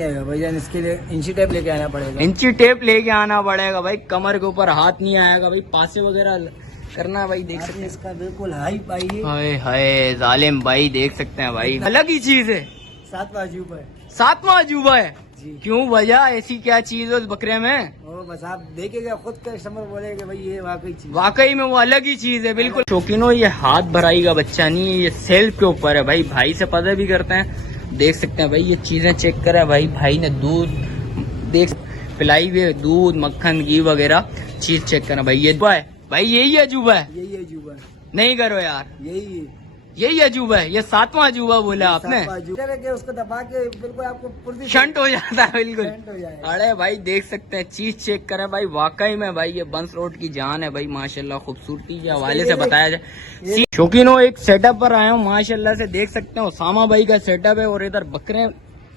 नहीं आएगा भैया, इसके लिए इंची टेप लेके आना पड़ेगा। इंची टेप लेके आना पड़ेगा भाई, कमर के ऊपर हाथ नहीं आएगा भाई, पासे वगैरह करना भाई, देख सकते हैं इसका बिल्कुल हाई पाई है। हाय हाय जालिम भाई, देख सकते हैं भाई, अलग ही चीज है, 7वां अजूबा है। 7वां अजूबा है जी। क्यों वजह, ऐसी क्या चीज है उस बकरे में? वो बस आप देखेगा खुद कस्टमर बोलेगा भाई ये वाकई चीज। वाकई में वो अलग ही चीज है बिल्कुल। शौकीनों ये हाथ भराई का बच्चा नहीं है, ये सेल्फ के ऊपर है भाई, भाई से पता भी करते हैं। देख सकते हैं भाई, ये चीजें चेक करें भाई, भाई ने दूध देख पिलाई हुई, दूध मक्खन घी वगैरह चीज चेक करें भाई। ये भाई यही अजूबा है, यही अजूबा है। नहीं करो यार, यही अजूबा है, ये 7वां अजूबा बोला आपने। उसको दबा के बिल्कुल आपको शंट हो जाता है बिल्कुल। शंट हो जाएगा। अरे भाई देख सकते हैं, चीज चेक करें भाई, वाकई में भाई ये बंस रोड की जान है भाई, माशाल्लाह। खूबसूरती के हवाले से बताया जाए, शौकीनों एक सेटअप पर आया हूँ माशाल्लाह से, देख सकते हैं उसामा भाई का सेटअप है, और इधर बकरे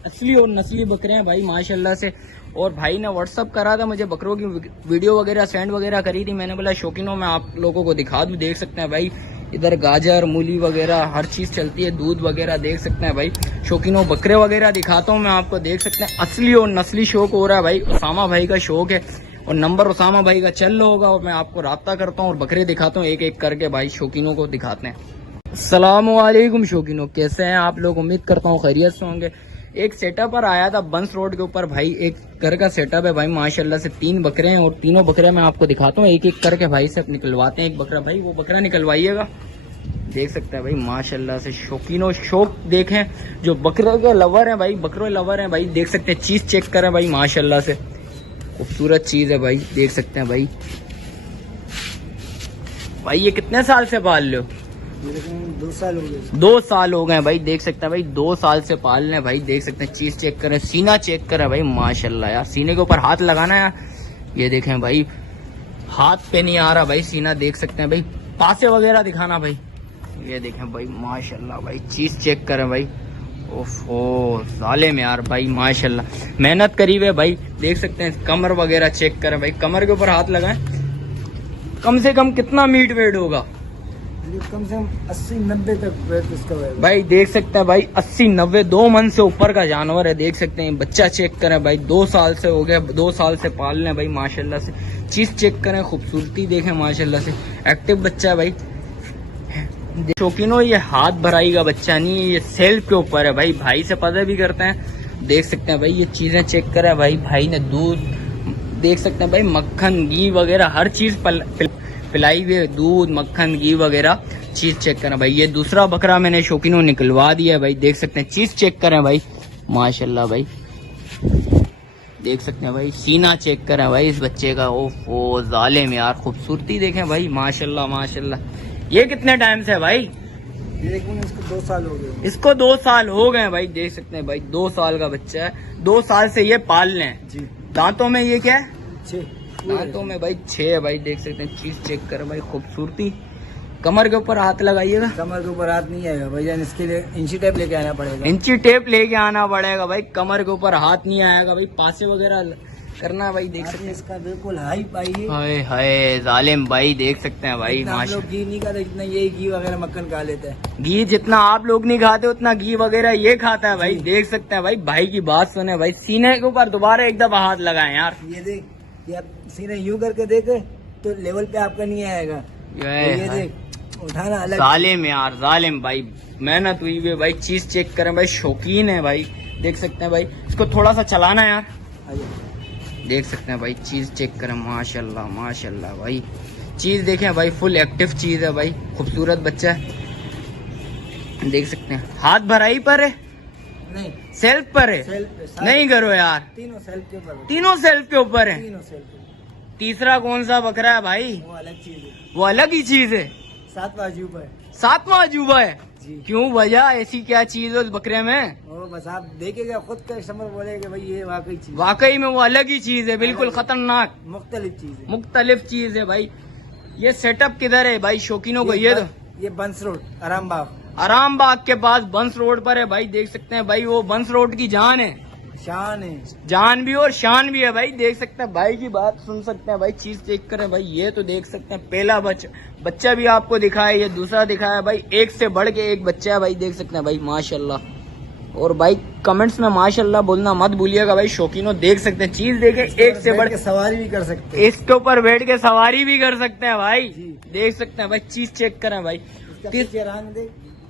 असली और नस्ली बकरे हैं भाई माशाल्लाह से। और भाई ने व्हाट्सअप करा था मुझे, बकरों की वीडियो वगैरह सेंड वगैरह करी थी, मैंने बोला शौकीनों मैं आप लोगों को दिखा दूं। देख सकते हैं भाई, इधर गाजर मूली वगैरह हर चीज चलती है, दूध वगैरह देख सकते हैं भाई। शौकीनों बकरे वगैरह दिखाता हूँ मैं आपको, देख सकते हैं असली और नस्ली शौक हो रहा है भाई, उसामा भाई का शौक है, और नंबर उसामा भाई का चल रहा होगा, और मैं आपको राब्ता करता हूँ और बकरे दिखाता हूँ एक एक करके भाई, शौकीनों को दिखाते हैं। अस्सलामु अलैकुम शौकीनों, कैसे हैं आप लोग? उम्मीद करता हूँ खैरियत से होंगे। एक सेटअप पर आया था बंस रोड के ऊपर भाई, एक घर का सेटअप है भाई माशाल्लाह से, 3 बकरे हैं, और तीनों बकरे मैं आपको दिखाता हूँ एक एक करके भाई से निकलवाते हैं। एक बकरा भाई, वो बकरा निकलवाइएगा, देख सकते हैं भाई माशाल्लाह से। शौकीनों शौक देखें, जो बकरे के लवर हैं भाई, बकरे लवर हैं भाई, देख सकते हैं चीज चेक करें भाई माशाल्लाह से, खूबसूरत चीज है भाई, देख सकते हैं भाई। भाई ये कितने साल से पाल लो? 2 साल हो गए। 2 साल हो गए भाई, देख सकते हैं भाई, 2 साल से पाल रहे हैं भाई, देख सकते हैं चीज चेक करें, सीना चेक करें भाई माशाल्लाह यार, सीने के ऊपर हाथ लगाना है, ये देखें भाई, हाथ पे नहीं आ रहा भाई सीना, देख सकते हैं भाई, पासे वगैरह दिखाना भाई, ये देखें भाई माशाल्लाह भाई, चीज चेक करें भाई। ओफो जालिम यार भाई माशाल्लाह, मेहनत करी हुई है भाई, देख सकते हैं कमर वगैरह चेक करें भाई, कमर के ऊपर हाथ लगाएं, कम से कम कितना मीट वेट होगा? कम से कम 80-90 तक वेट इसका है भाई, देख सकते हैं भाई 80-90 2 मन से ऊपर का जानवर है, देख सकते हैं। बच्चा चेक करें भाई, 2 साल से हो गया, 2 साल से पाल रहे हैं भाई माशाल्लाह से। चीज चेक करें, खूबसूरती देखें माशाल्लाह से, एक्टिव बच्चा है भाई। शौकीनों ये हाथ भराई का बच्चा नहीं है, ये सेल्फ के ऊपर है भाई, भाई से पता भी करते हैं। देख सकते हैं भाई, ये चीजें चेक करें भाई, भाई ने दूध देख सकते हैं भाई, मक्खन घी वगैरह हर चीज पिलाई हुई, दूध मक्खन घी वगैरह चीज चेक करें भाई। ये दूसरा बकरा मैंने शौकीनों निकलवा दिया है भाई, देख सकते हैं चीज चेक करें भाई माशाल्लाह भाई, देख सकते हैं भाई, सीना चेक करें भाई इस बच्चे का। ओफो जालिम यार, खूबसूरती देखें भाई माशाल्लाह माशाल्लाह। ये कितने टाइम से है भाई? इसको 2 साल हो गए। इसको 2 साल हो गए भाई, देख सकते हैं भाई, 2 साल का बच्चा है, 2 साल से ये पाल रहे हैं जी। दांतों में ये क्या है? 6 दांतों में भाई 6 है भाई, देख सकते हैं चीज चेक करें भाई, खूबसूरती। कमर के ऊपर हाथ लगाइएगा, कमर के ऊपर हाथ नहीं आएगा भैया, इसके लिए इंची टेप लेके आना पड़ेगा। इंची टेप लेके आना पड़ेगा भाई, कमर के ऊपर हाथ नहीं आएगा भाई, पासे वगैरह करना भाई, देख सकते हैं इसका बिल्कुल हाई पाई है। हाय हाय जालिम भाई, देख सकते हैं भाई हम माशा, लोग घी नहीं खाते जितना ये घी वगैरह मक्खन खा लेते हैं। घी जितना आप लोग नहीं खाते उतना घी वगैरह ये खाता है भाई, देख सकते हैं भाई, भाई की बात सुने भाई। सीने के ऊपर दोबारा एक दफा हाथ लगाए यार, ये देख, ये आप सीने यूं करके देखे तो लेवल पे आपका नहीं आएगा, ये देख उठाना अलग। जालिम यार जालिम भाई, मेहनत हुई है भाई, चीज चेक करें भाई, शौकीन है भाई, देख सकते हैं भाई, इसको थोड़ा सा चलाना यार, देख सकते हैं भाई, चीज चेक करें माशाल्लाह माशाल्लाह भाई, चीज देखें भाई, फुल एक्टिव चीज है भाई, खूबसूरत बच्चा है, देख सकते हैं। हाथ भराई पर है, नहीं सेल्फ पर है, नहीं करो यार, तीनों सेल्फ के ऊपर, तीनों सेल्फ के ऊपर है। तीनों सेल्फ। तीसरा कौन सा बकरा है भाई? वो अलग चीज है, वो अलग ही चीज है, 7वां अजूबा है। 7वां अजूबा है जी। क्यों वजह, ऐसी क्या चीज है उस बकरे में? वो बस आप देखेगा खुद कस्टमर बोलेगा भाई ये वाकई चीज। वाकई में वो अलग ही चीज है, बिल्कुल खतरनाक मुख्तलिफ चीज है, मुख्तलिफ चीज है भाई। ये सेटअप किधर है भाई शौकीनों को? ये बंस रोड आराम बाग के पास बंस रोड पर है भाई, देख सकते हैं भाई, वो बंस रोड की जान है, शान है, जान भी और शान भी है भाई, देख सकते हैं भाई की बात सुन सकते हैं भाई, चीज चेक करें भाई। ये तो देख सकते हैं पहला बच्चा भी आपको दिखाया, ये दूसरा दिखाया भाई, एक से बढ़ के एक बच्चा है भाई, देख सकते हैं भाई माशाल्लाह, और भाई कमेंट्स में माशाल्लाह बोलना मत भूलिएगा भाई। शौकीनों देख सकते हैं, चीज देखे एक से बढ़ के सवारी भी कर सकते हैं, इसके ऊपर बैठ के सवारी भी कर सकते हैं भाई। देख सकते हैं भाई, चीज चेक करें भाई।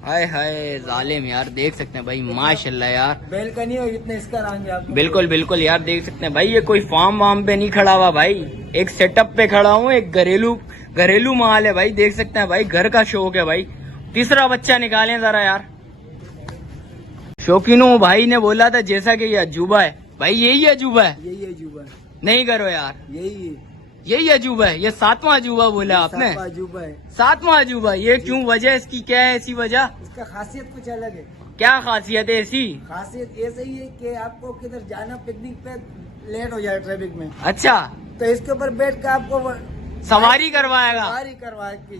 हाय हाय जालिम यार, देख सकते हैं भाई माशाल्लाह यार। बैल का नहीं हो इतना इसका रंग है। बिल्कुल बिल्कुल यार, देख सकते हैं भाई, ये कोई फार्म वार्म पे नहीं खड़ा हुआ भाई, एक सेटअप पे खड़ा हूँ, एक घरेलू माल है भाई। देख सकते हैं भाई, घर का शौक है भाई। तीसरा बच्चा निकालें जरा यार। शौकीनों भाई ने बोला था जैसा कि ये अजूबा है भाई, यही अजूबा है, यही अजूबा नहीं करो यार, यही अजूबा है। ये 7वां अजूबा बोला आपने, 7वां अजूबा। ये क्यों, वजह इसकी क्या है? ऐसी वजह, इसका खासियत कुछ अलग है। क्या खासियत है ऐसी? खासियत ऐसे ही है कि आपको किधर जाना पिकनिक पे लेट हो जाए ट्रैफिक में, अच्छा, तो इसके ऊपर बैठ कर आपको सवारी करवाएगा,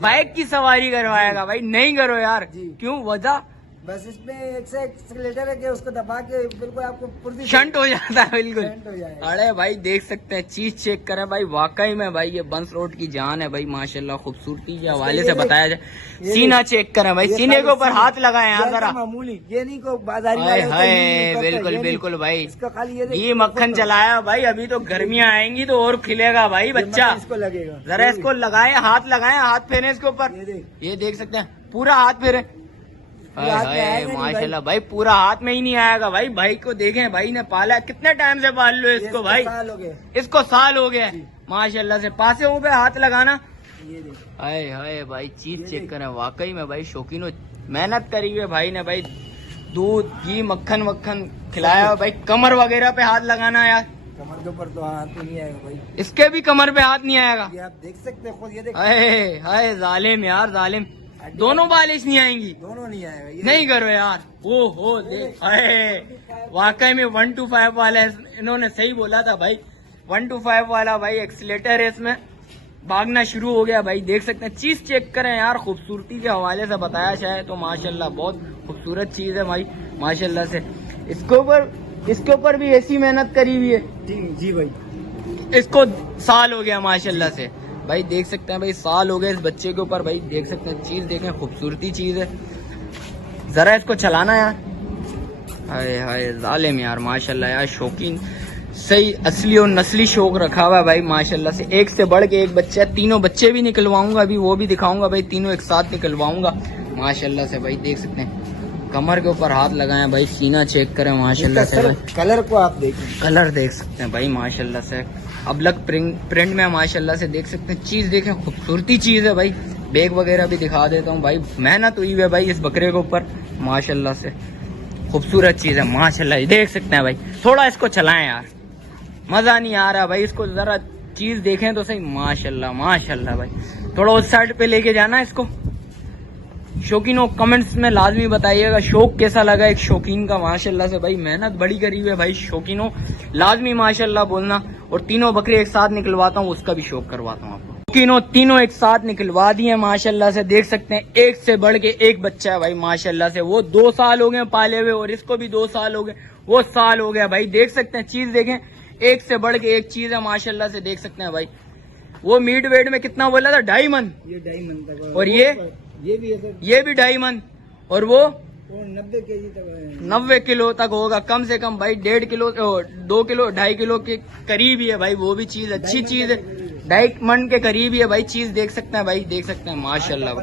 बाइक की सवारी करवाएगा भाई। नहीं करो यार, क्यों, वजह? बस इसमें एक्सीलेटर है कि उसको दबा के बिल्कुल आपको शंट हो जाता है, बिल्कुल शंट हो जाएगा। अरे भाई देख सकते हैं, चीज चेक करें भाई, वाकई में भाई ये बंस रोड की जान है भाई माशाल्लाह। खूबसूरती के हवाले से बताया जाए, सीना चेक करें भाई, सीने के ऊपर हाथ लगाए यहाँ जरा, मामूली ये नहीं को बाजारी है। बिल्कुल बिल्कुल भाई, इसका खाली ये मक्खन चलाया भाई। अभी तो गर्मियाँ आएंगी तो और खिलेगा भाई बच्चा। इसको लगेगा, जरा इसको लगाए, हाथ लगाए, हाथ फेरे इसके ऊपर, ये देख सकते हैं, पूरा हाथ फेरे। माशाल्लाह भाई, पूरा हाथ में ही नहीं आएगा भाई। भाई को देखें, भाई ने पाला, कितने टाइम से पाल लो इसको भाई? इसको साल हो गया माशाल्लाह से। पासे हो गए हाथ लगाना। हाय हाय भाई, चीज चेक करें, वाकई में भाई शौकीनों मेहनत करी हुई है भाई ने भाई। दूध घी मक्खन वक्खन खिलाया भाई। कमर वगैरह पे हाथ लगाना यार, कमर के ऊपर तो हाथ नहीं आएगा भाई, इसके भी कमर पे हाथ नहीं आएगा। ये आप देख सकते हैं खुद, ये देख। हाय जालिम यार, जालिम। दोनों बालिश नहीं आएंगी, दोनों नहीं आएगा, नहीं करो यार। ओ हो देख, वाकई में 1 to 5 वाला है, इन्होंने सही बोला था भाई। 1 to 5 वाला भाई एक्सीलेटर है, इसमें भागना शुरू हो गया भाई। देख सकते हैं, चीज चेक करें यार, खूबसूरती के हवाले से बताया जाए तो माशाल्लाह बहुत खूबसूरत चीज है भाई माशाल्लाह से। इसके ऊपर भी ऐसी मेहनत करी हुई है जी भाई। इसको साल हो गया माशाल्लाह से भाई। देख सकते हैं भाई, साल हो गए इस बच्चे के ऊपर भाई। देख सकते हैं, चीज देखें, खूबसूरती चीज है। जरा इसको चलाना यार। हाय हाय जालिम यार, माशाल्लाह यार, शौकीन सही असली और नस्ली शौक रखा हुआ है भाई माशाल्लाह से। एक से बढ़ के एक बच्चा, तीनों बच्चे भी निकलवाऊंगा अभी, वो भी दिखाऊंगा भाई, तीनों एक साथ निकलवाऊंगा माशाल्लाह से भाई। देख सकते हैं, कमर के ऊपर हाथ लगाए भाई, सीना चेक करें माशाल्लाह से भाई। कलर को आप देखें, कलर देख सकते हैं भाई माशाल्लाह से। अबलग प्रिंट में माशाल्लाह से देख सकते हैं, चीज देखें, खूबसूरती चीज है भाई। बैग वगैरह भी दिखा देता हूँ भाई, मेहनत हुई है भाई इस बकरे के ऊपर माशाल्लाह से। खूबसूरत चीज है माशाल्लाह, देख सकते हैं भाई। थोड़ा इसको चलाएं यार, मजा नहीं आ रहा भाई, इसको जरा चीज देखें तो सही माशाल्लाह माशाल्लाह भाई। थोड़ा उस साइड पे लेके जाना इसको। शौकीनों कमेंट्स में लाजमी बताइएगा शौक कैसा लगा एक शौकीन का माशाल्लाह से भाई। मेहनत बड़ी करी हुई है भाई शौकीनों, लाजमी माशाल्लाह बोलना। और तीनों बकरे एक साथ निकलवाता हूँ, उसका भी शौक करवाता हूँ आपको। शौकीनों तीनों एक साथ निकलवा दिए माशाल्लाह से। देख सकते हैं, एक से बढ़ के एक बच्चा है भाई माशाल्लाह से। वो 2 साल हो गए पाले हुए, और इसको भी 2 साल हो गए, वो साल हो गया भाई। देख सकते हैं, चीज देखें, एक से बढ़ के एक चीज है माशाल्लाह से। देख सकते हैं भाई, वो मीट वेट में कितना बोला था, 2.5 मन, ये 2.5 मन तक। और ये भी है सर, ये भी 2.5 मन, और वो 90 kg तक, 90 किलो तक होगा कम से कम भाई। 1.5 किलो 2 किलो 2.5 किलो के करीब ही है भाई। वो भी चीज अच्छी चीज है, 2.5 मन के करीब ही है भाई। चीज देख सकते हैं भाई, देख सकते हैं माशाल्लाह।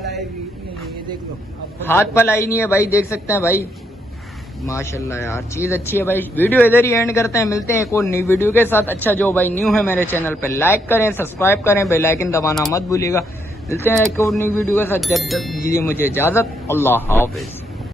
हाथ पलाई नहीं है भाई, देख सकते हैं भाई माशाल्लाह यार, चीज अच्छी है भाई। वीडियो इधर ही एंड करते हैं, मिलते हैं एक और नई वीडियो के साथ। अच्छा, जो भाई न्यू है मेरे चैनल पे लाइक करें, सब्सक्राइब करें, बेल आइकन दबाना मत भूलिएगा। मिलते हैं एक और नई वीडियो के साथ, जब तक दीजिए मुझे इजाजत। अल्लाह हाफिज।